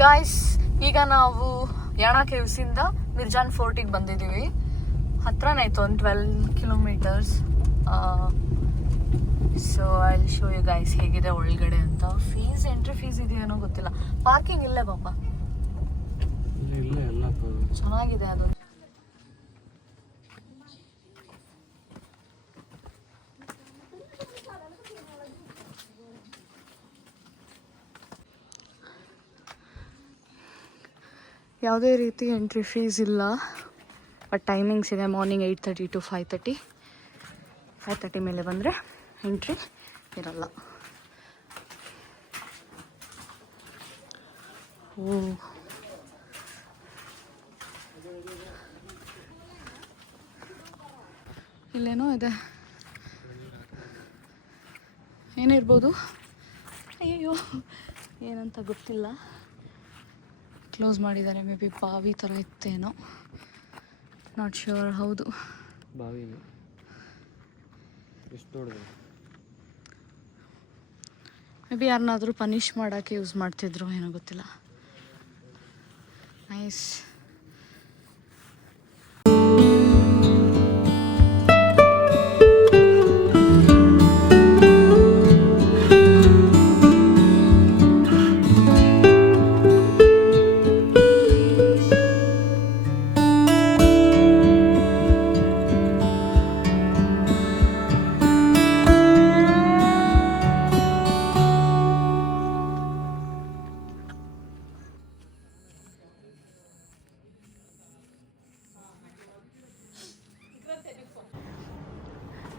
Guys, ಈಗ ನಾವು ಯಾಣ ಕೇವ್ಸಿಂದ ಮಿರ್ಜಾನ್ ಫೋರ್ಟಿಗೆ ಬಂದಿದ್ದೀವಿ. ಹತ್ರನೇ ಆಯ್ತು, ಒಂದು 12 kilometres. So I will show you guys ಹೇಗಿದೆ ಒಳಗಡೆ ಅಂತ. ಫೀಸ್, ಎಂಟ್ರಿ ಫೀಸ್ ಇದೆಯೇನೋ ಗೊತ್ತಿಲ್ಲ. ಪಾರ್ಕಿಂಗ್ ಇಲ್ಲೇ ಪಾಪ, ಚೆನ್ನಾಗಿದೆ ಅದು. ಯಾವುದೇ ರೀತಿ ಎಂಟ್ರಿ ಫೀಸ್ ಇಲ್ಲ, ಬಟ್ ಟೈಮಿಂಗ್ಸ್ ಇದೆ. Morning 8:30 to 5:30. 5:30 ಮೇಲೆ ಬಂದರೆ ಎಂಟ್ರಿ ಇರಲ್ಲ. ಓ, ಇಲ್ಲೇನೋ ಇದೆ, ಏನಿರ್ಬೋದು, ಅಯ್ಯೋ ಏನಂತ ಗೊತ್ತಿಲ್ಲ. ಕ್ಲೋಸ್ ಮಾಡಿದ್ದಾರೆ, ಮೇ ಬಿ ಬಾವಿ ಥರ ಇತ್ತೇನೋ, ನಾಟ್ ಶ್ಯೂರ್. ಹೌದು, ಬಾವಿ. ಮೇ ಬಿ ಯಾರನ್ನಾದರೂ ಪನಿಷ್ ಮಾಡೋಕ್ಕೆ ಯೂಸ್ ಮಾಡ್ತಿದ್ರು, ಏನೋ ಗೊತ್ತಿಲ್ಲ. ನೈಸ್.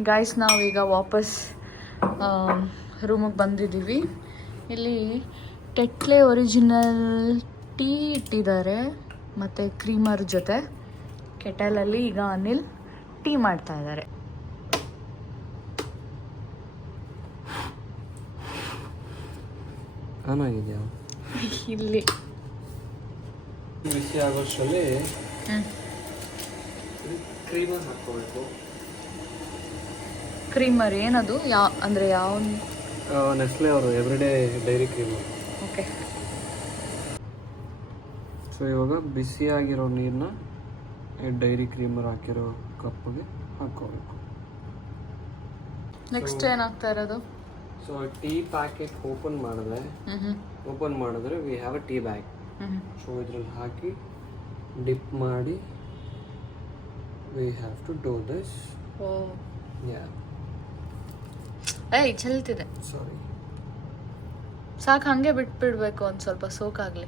ಗಾಯ್ಸ್, ನಾವೀಗ ವಾಪಸ್ ರೂಮಿಗೆ ಬಂದಿದ್ದೀವಿ. ಇಲ್ಲಿ ಟೆಟ್ಲೆ ಒರಿಜಿನಲ್ ಟೀ ಇಟ್ಟಿದ್ದಾರೆ ಮತ್ತು ಕ್ರೀಮರ್ ಜೊತೆ. ಕೆಟಲಲ್ಲಿ ಈಗ ಅನಿಲ್ ಟೀ ಮಾಡ್ತಾ ಇದ್ದಾರೆ. ಇಲ್ಲಿ ಬಿಸಿ ಆಗೋಷ್ಟರಲ್ಲಿ ಕ್ರೀಮರ್ ಹಾಕ್ಕೋಬೇಕು. ಕ್ರೀಮರ್ ಏನದು? ಅಂದರೆ ಯಾವ? ನೆಸ್ಲೆ ಅವರು everyday dairy creamer. Okay. So ಇವಾಗ ಬಿಸಿಯಾಗಿರೋ ನೀರನ್ನ ಡೈರಿ ಕ್ರೀಮರ್ ಹಾಕಿರೋ ಕಪ್ಪಿಗೆ ಹಾಕ್ಕೋಬೇಕು. ನೆಕ್ಸ್ಟ್ ಏನಾಗ್ತಾ ಇರೋದು? ಸೊ ಟೀ ಪ್ಯಾಕೆಟ್ ಓಪನ್ ಮಾಡಿದ್ರೆ we have a tea bag. So ಇದ್ರಲ್ಲಿ ಹಾಕಿ ಡಿಪ್ ಮಾಡಿ we have to do this. ಏಯ್, ಚಲ್ತಿದೆ. ಸಾರಿ, ಸಾಕು, ಹಂಗೆ ಬಿಟ್ಬಿಡ್ಬೇಕು, ಒಂದು ಸ್ವಲ್ಪ ಸೋಕಾಗಲಿ.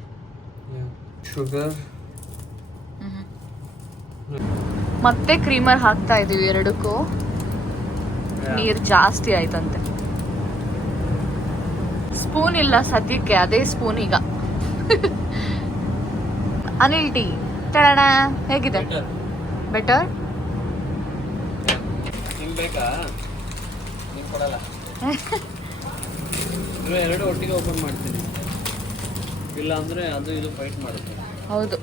ಶುಗರ್ ಮತ್ತೆ ಕ್ರೀಮರ್ ಹಾಕ್ತಾ ಇದೀವಿ ಎರಡಕ್ಕೂ. ನೀರು ಜಾಸ್ತಿ ಆಯ್ತಂತೆ. ಸ್ಪೂನ್ ಇಲ್ಲ ಸದ್ಯಕ್ಕೆ, ಅದೇ ಸ್ಪೂನ್ ಈಗ. ಅನಿಲ್ ಟೀ ತಡಣ ಹೇಗಿದೆ? ಬೆಟರ್? ಬೇಕಾ? ಕೊಡಲ್ಲ. ಎರಡು ಒಟ್ಟಿಗೆ ಓಪನ್ ಮಾಡ್ತೀನಿ, ಇಲ್ಲ ಅಂದರೆ ಅದು ಇದು ಫೈಟ್ ಮಾಡುತ್ತೆ. ಹೌದು,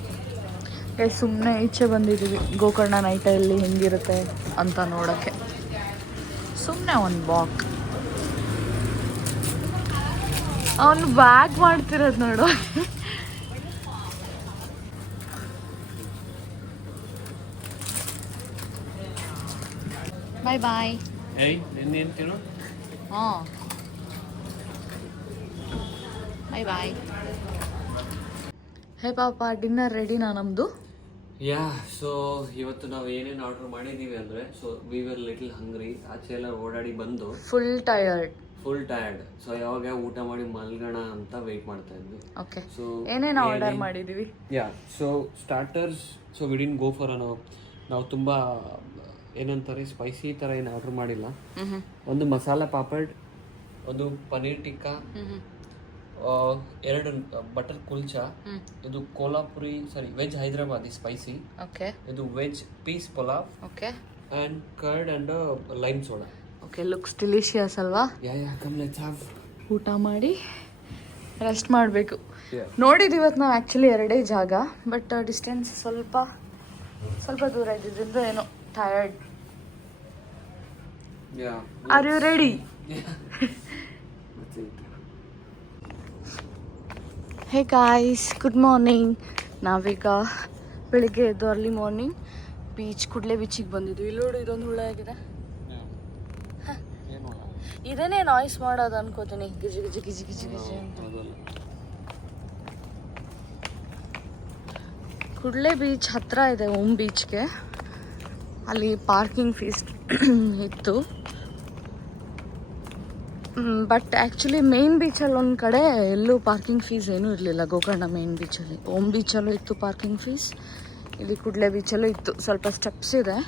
ಸುಮ್ಮನೆ ಈಚೆ ಬಂದಿದ್ದೀವಿ ಗೋಕರ್ಣ ನೈಟಲ್ಲಿ ಹೆಂಗಿರುತ್ತೆ ಅಂತ ನೋಡೋಕ್ಕೆ. ಸುಮ್ಮನೆ ಒಂದು ವಾಕ್. ಅವನು ಬ್ಯಾಗ್ ಮಾಡ್ತಿರೋದು ನೋಡು. ಬಾಯ್ ಬಾಯ್. ಹಾಂ, ಬಾಯ್ ಬಾಯ್. ಹೇ ಪಾಪ, ಡಿನ್ನರ್ ರೆಡಿನಾ ನಮ್ಮದು? ಯಾ. ಸೊ ಇವತ್ತು ನಾವು ಏನೇನು ಆರ್ಡರ್ ಮಾಡಿದ್ದೀವಿ ಅಂದರೆ, ಸೊ ವಿ ವರ್ ಲಿಟಲ್ ಹಂಗ್ರಿ. ಆಚೆ ಎಲ್ಲ ಓಡಾಡಿ ಬಂದು ಫುಲ್ ಟಯರ್ಡ್. ಸೊ ಯಾವಾಗ ಊಟ ಮಾಡಿ ಮಲ್ಗೋಣ ಅಂತ ವೆಯ್ಟ್ ಮಾಡ್ತಾ ಇದ್ವಿ. ಓಕೆ. ಸೊ ಏನೇನು ಆರ್ಡರ್ ಮಾಡಿದ್ದೀವಿ? Yeah. So starters, so we didn't go for ನಾವು ತುಂಬ ಏನಂತಾರೆ ಸ್ಪೈಸಿ ಥರ ಏನು ಆರ್ಡರ್ ಮಾಡಿಲ್ಲ. ಒಂದು ಮಸಾಲ ಪಾಪಡ್, ಒಂದು ಪನೀರ್ ಟಿಕ್ಕಾ, ಎರಡು ಬಟರ್ ಕುಲ್ಚಾ, ಇದು ಕೋಲಾಪುರಿ ವೆಜ್ ಹೈದರಾಬಾದಿ ಸ್ಪೈಸಿ, ಇದು veg peas pulao, and curd and lime soda. Okay, looks delicious ಅಲ್ವಾ? ಊಟ ಮಾಡಿ ರೆಸ್ಟ್ ಮಾಡಬೇಕು. ನೋಡಿದ್ದು ಇವತ್ತು ನಾವು ಆ್ಯಕ್ಚುಲಿ ಎರಡೇ ಜಾಗ, ಬಟ್ ಡಿಸ್ಟೆನ್ಸ್ ಸ್ವಲ್ಪ ದೂರ ಇದ್ದಿದ್ದರಿಂದ ಏನೋ tired. Are you ready? Hey guys, good morning. ನಾವೀಗ ಬೆಳಿಗ್ಗೆ ಎದ್ದು ಅರ್ಲಿ ಮಾರ್ನಿಂಗ್ ಕೂಡಲೇ ಬೀಚಿಗೆ ಬಂದಿದ್ದು. ಇಲ್ಲಿ ನೋಡಿ, ಇದೊಂದು ಹುಳ ಆಗಿದೆ. ಇದನ್ನೇ ನಾಯ್ಸ್ ಮಾಡೋದು ಅನ್ಕೋತೀನಿ, ಗಿಜಿ ಗಿಜಿ ಗಿಜಿ ಗಿಜಿ ಗಿಜಿ ಅಂತ. ಕುಡ್ಲೆ ಬೀಚ್ ಹತ್ರ ಇದೆ ಓಮ್ ಬೀಚ್ಗೆ. ಅಲ್ಲಿ ಪಾರ್ಕಿಂಗ್ ಫೀಸ್ ಇತ್ತು. ಬಟ್ ಆ್ಯಕ್ಚುಲಿ ಮೇನ್ ಬೀಚಲ್ಲಿ ಒಂದು ಕಡೆ ಎಲ್ಲೂ ಪಾರ್ಕಿಂಗ್ ಫೀಸ್ ಏನೂ ಇರಲಿಲ್ಲ. ಗೋಕರ್ಣ ಮೇನ್ ಬೀಚಲ್ಲಿ, ಓಮ್ ಬೀಚಲ್ಲೂ ಇತ್ತು ಪಾರ್ಕಿಂಗ್ ಫೀಸ್, ಇಲ್ಲಿ ಕುಡ್ಲೆ ಬೀಚಲ್ಲೂ ಇತ್ತು. ಸ್ವಲ್ಪ ಸ್ಟೆಪ್ಸ್ ಇದೆ,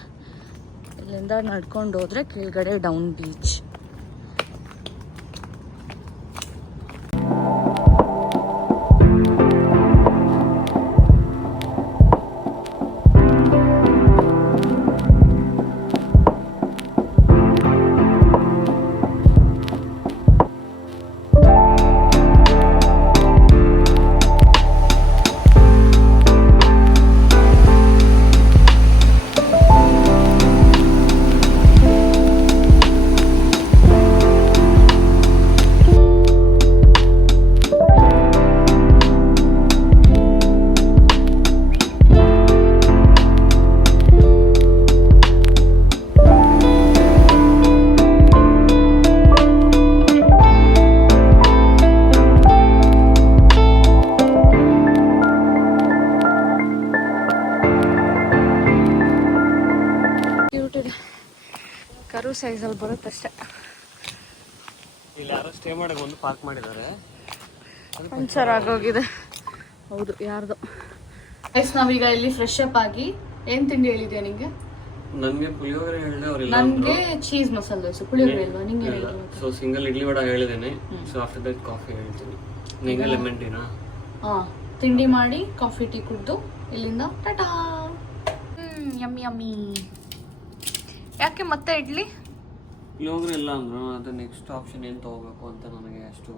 ಇಲ್ಲಿಂದ ನಡ್ಕೊಂಡು ಹೋದರೆ ಕೆಳಗಡೆ ಡೌನ್ ಬೀಚ್. ಕರು ಸೈಜಲ್ಲಿ ಬರುತ್ತಷ್ಟೇ. ಇಲ್ಲಿ ಯಾರೋ ಸ್ಟೇ ಮಾಡಕ್ಕೆ ಒಂದು ಪಾರ್ಕ್ ಮಾಡಿದ್ದಾರೆ, ಪಂಚರ್ ಆಗೋಗಿದೆ. ಹೌದು, ಯಾರ್ದು. ಗೈಸ್, ನಾವೀಗ ಇಲ್ಲಿ ಫ್ರೆಶ್ ಅಪ್ ಆಗಿ ಏನು ತಿಂಡಿ ಹೇಳಿದ್ಯಾ ನಿಂಗೆ? ನನಗೆ ಪುಳಿಯೋಗರೆ ಹೇಳಿದೆ, ಅವರಿಲ್ಲ. ನನಗೆ ಚೀಸ್ ಮಸಾಲೆ ದೋಸೆ. ಪುಳಿಯೋಗರೆ ಇಲ್ವಾ ನಿಂಗೆ? ಸೊ ಸಿಂಗಲ್ ಇಡ್ಲಿ ವಡ ಹೇಳಿದ್ದೇನೆ. ಸೊ ಆಫ್ಟರ್ ದಟ್ ಕಾಫಿ ಹೇಳ್ತೀನಿ. ನಿಂಗೆ ಲೆಮನ್ ಟೀನಾ? ಹಾಂ, ತಿಂಡಿ ಮಾಡಿ ಕಾಫಿ ಟೀ ಕುಡಿದು ಇಲ್ಲಿಂದ ಟಾಟಾ. Yummy yummy. ಯಾಕೆ ಮತ್ತೆ ಇಡ್ಲಿ? ಪುಳಿಯೋಗರೆ ಇಲ್ಲ ಅಂದ್ರು, ಅದು ನೆಕ್ಸ್ಟ್ ಆಪ್ಷನ್ ಏನು ತೊಗೋಬೇಕು ಅಂತ ನನಗೆ ಅಷ್ಟು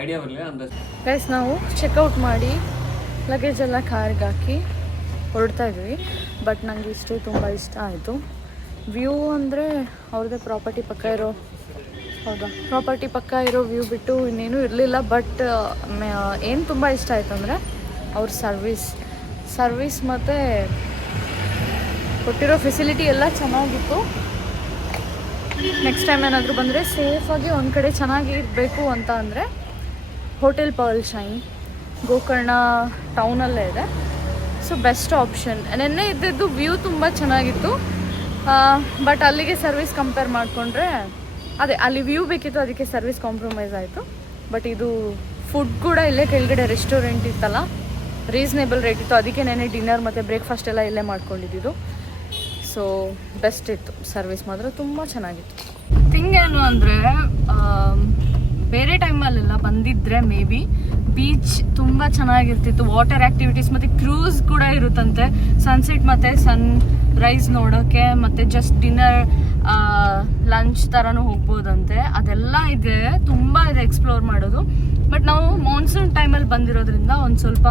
ಐಡಿಯಾ ಬರಲಿಲ್ಲ. ಅಂದ್ರೆ ಗೈಸ್, ನಾವು ಚೆಕ್ಔಟ್ ಮಾಡಿ ಲಗೇಜ್ ಎಲ್ಲ ಕಾರ್ಗೆ ಹಾಕಿ ಹೊರಡ್ತಾ ಇದ್ವಿ. ಬಟ್ ನನಗೆ ಇಷ್ಟು ತುಂಬ ಇಷ್ಟ ಆಯಿತು. ವ್ಯೂ ಅಂದರೆ ಅವ್ರದ್ದೇ ಪ್ರಾಪರ್ಟಿ ಪಕ್ಕ ಇರೋ, ಹೌದಾ, ಪ್ರಾಪರ್ಟಿ ಪಕ್ಕ ಇರೋ ವ್ಯೂ ಬಿಟ್ಟು ಇನ್ನೇನು ಇರಲಿಲ್ಲ. ಬಟ್ ಏನು ತುಂಬ ಇಷ್ಟ ಆಯಿತು ಅಂದರೆ ಅವ್ರ ಸರ್ವಿಸ್ ಮತ್ತು ಕೊಟ್ಟಿರೋ ಫೆಸಿಲಿಟಿ ಎಲ್ಲ ಚೆನ್ನಾಗಿತ್ತು. ನೆಕ್ಸ್ಟ್ ಟೈಮ್ ಏನಾದರೂ ಬಂದರೆ ಸೇಫಾಗಿ ಒಂದು ಕಡೆ ಚೆನ್ನಾಗಿ ಇರಬೇಕು ಅಂತ ಅಂದರೆ ಹೋಟೆಲ್ ಪರ್ಲ್ ಶೈನ್ ಗೋಕರ್ಣ ಟೌನಲ್ಲೇ ಇದೆ. So best option. ನೆನ್ನೆ ಇದ್ದಿದ್ದು ವ್ಯೂ ತುಂಬ ಚೆನ್ನಾಗಿತ್ತು, ಬಟ್ ಅಲ್ಲಿಗೆ ಸರ್ವಿಸ್ ಕಂಪೇರ್ ಮಾಡಿಕೊಂಡ್ರೆ ಅದೇ ಅಲ್ಲಿ ವ್ಯೂ ಬೇಕಿತ್ತು, ಅದಕ್ಕೆ ಸರ್ವಿಸ್ ಕಾಂಪ್ರಮೈಸ್ ಆಯಿತು. ಬಟ್ ಇದು ಫುಡ್ ಕೂಡ ಇಲ್ಲೇ ಕೆಳಗಡೆ ರೆಸ್ಟೋರೆಂಟ್ ಇತ್ತಲ್ಲ, ರೀಸನೇಬಲ್ ರೇಟ್ ಇತ್ತು. ಅದಕ್ಕೆ ನೆನ್ನೆ ಡಿನ್ನರ್ ಮತ್ತು ಬ್ರೇಕ್ಫಾಸ್ಟ್ ಎಲ್ಲ ಇಲ್ಲೇ ಮಾಡ್ಕೊಂಡಿದ್ದು. ಸೊ ಬೆಸ್ಟ್ ಇತ್ತು, ಸರ್ವಿಸ್ ಮಾತ್ರ ತುಂಬ ಚೆನ್ನಾಗಿತ್ತು. ಥಿಂಗ್ ಏನು ಅಂದರೆ, ಬೇರೆ ಟೈಮಲ್ಲೆಲ್ಲ ಬಂದಿದ್ದರೆ ಮೇ ಬಿ ಬೀಚ್ ತುಂಬ ಚೆನ್ನಾಗಿರ್ತಿತ್ತು. ವಾಟರ್ ಆ್ಯಕ್ಟಿವಿಟೀಸ್ ಮತ್ತು ಕ್ರೂಸ್ ಕೂಡ ಇರುತ್ತಂತೆ, ಸನ್ಸೆಟ್ ಮತ್ತು ಸನ್ ರೈಸ್ ನೋಡೋಕ್ಕೆ. ಮತ್ತು ಜಸ್ಟ್ ಡಿನ್ನರ್, ಲಂಚ್ ಥರನೂ ಹೋಗ್ಬೋದಂತೆ. ಅದೆಲ್ಲ ಇದೆ, ತುಂಬ ಇದೆ ಎಕ್ಸ್ಪ್ಲೋರ್ ಮಾಡೋದು. ಬಟ್ ನಾವು ಮಾನ್ಸೂನ್ ಟೈಮಲ್ಲಿ ಬಂದಿರೋದ್ರಿಂದ ಒಂದು ಸ್ವಲ್ಪ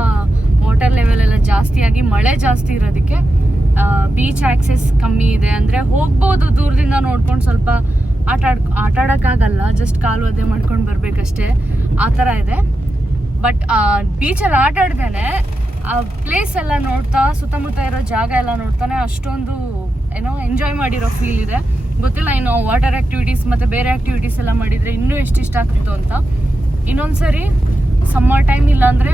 ವಾಟರ್ ಲೆವೆಲ್ ಎಲ್ಲ ಜಾಸ್ತಿಯಾಗಿ ಮಳೆ ಜಾಸ್ತಿ ಇರೋದಕ್ಕೆ ಬೀಚ್ ಆಕ್ಸೆಸ್ ಕಮ್ಮಿ ಇದೆ. ಅಂದರೆ ಹೋಗ್ಬೋದು, ದೂರದಿಂದ ನೋಡ್ಕೊಂಡು ಸ್ವಲ್ಪ ಆಟಾಡೋಕ್ಕಾಗಲ್ಲ, ಜಸ್ಟ್ ಕಾಲು ಒದ್ದೆ ಮಾಡ್ಕೊಂಡು ಬರಬೇಕಷ್ಟೇ, ಆ ಥರ ಇದೆ. ಬಟ್ ಬೀಚಲ್ಲಿ ಆಟಾಡ್ದೇನೆ ಆ ಪ್ಲೇಸ್ ಎಲ್ಲ ನೋಡ್ತಾ, ಸುತ್ತಮುತ್ತ ಇರೋ ಜಾಗ ಎಲ್ಲ ನೋಡ್ತಾನೆ ಅಷ್ಟೊಂದು ಏನೋ ಎಂಜಾಯ್ ಮಾಡಿರೋ ಫೀಲ್ ಇದೆ. ಗೊತ್ತಿಲ್ಲ ಇನ್ನು ವಾಟರ್ ಆ್ಯಕ್ಟಿವಿಟೀಸ್ ಮತ್ತು ಬೇರೆ ಆ್ಯಕ್ಟಿವಿಟೀಸ್ ಎಲ್ಲ ಮಾಡಿದರೆ ಇನ್ನೂ ಎಷ್ಟು ಇಷ್ಟ ಆಗ್ತಿತ್ತು ಅಂತ. ಇನ್ನೊಂದು ಸರಿ ಸಮ್ಮರ್ ಟೈಮ್ ಇಲ್ಲಾಂದರೆ